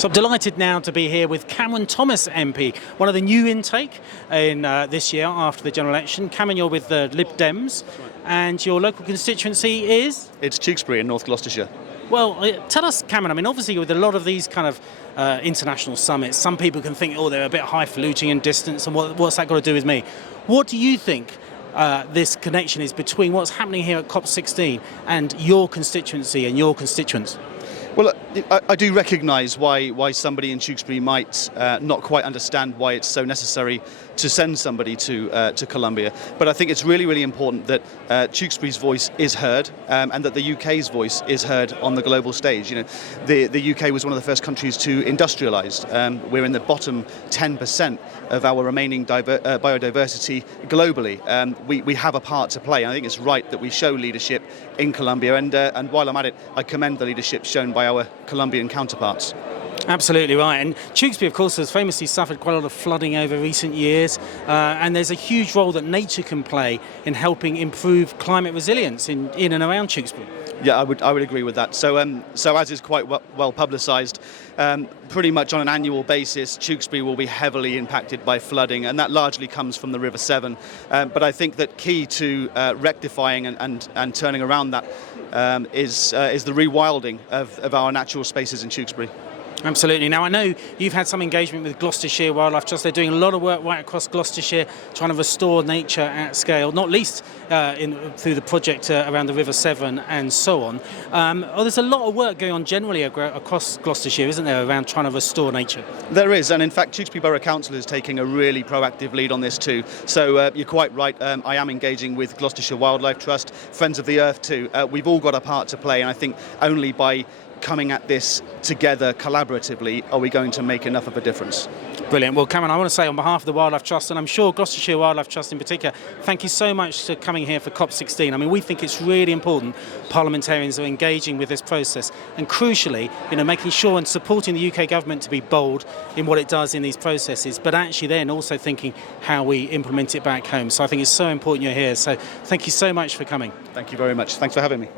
So I'm delighted now to be here with Cameron Thomas MP, one of the new intake in this year after the general election. Cameron, you're with the Lib Dems, and your local constituency is? It's Tewkesbury in North Gloucestershire. Well, tell us, Cameron, I mean, obviously with a lot of these kind of international summits, some people can think, oh, they're a bit highfalutin and distant, and what's that got to do with me? What do you think this connection is between what's happening here at COP16 and your constituency and your constituents? Well, I do recognise why somebody in Tewkesbury might not quite understand why it's so necessary to send somebody to Colombia. But I think it's really, really important that Tewkesbury's voice is heard and that the UK's voice is heard on the global stage. You know, the UK was one of the first countries to industrialise. We're in the bottom 10% of our remaining biodiversity globally. We have a part to play. And I think it's right that we show leadership in Colombia. And while I'm at it, I commend the leadership shown by our Colombian counterparts. Absolutely right. And Tewkesbury, of course, has famously suffered quite a lot of flooding over recent years, and there's a huge role that nature can play in helping improve climate resilience in and around Tewkesbury. Yeah, I would agree with that. So as is quite well publicised, pretty much on an annual basis, Tewkesbury will be heavily impacted by flooding, and that largely comes from the River Severn. But I think that key to rectifying and turning around that is the rewilding of our natural spaces in Tewkesbury. Absolutely. Now, I know you've had some engagement with Gloucestershire Wildlife Trust. They're doing a lot of work right across Gloucestershire, trying to restore nature at scale, not least through the project around the River Severn and so on. There's a lot of work going on generally across Gloucestershire, isn't there, around trying to restore nature? There is, and in fact, Tewkesbury Borough Council is taking a really proactive lead on this too. So you're quite right, I am engaging with Gloucestershire Wildlife Trust, Friends of the Earth too. We've all got a part to play, and I think only by coming at this together collaboratively are we going to make enough of a difference. Brilliant. Well, Cameron, I want to say on behalf of the Wildlife Trust, and I'm sure Gloucestershire Wildlife Trust in particular, thank you so much for coming here for COP16. I mean, we think it's really important parliamentarians are engaging with this process and crucially, making sure and supporting the UK government to be bold in what it does in these processes, but actually then also thinking how we implement it back home. So I think it's so important you're here. So thank you so much for coming. Thank you very much. Thanks for having me.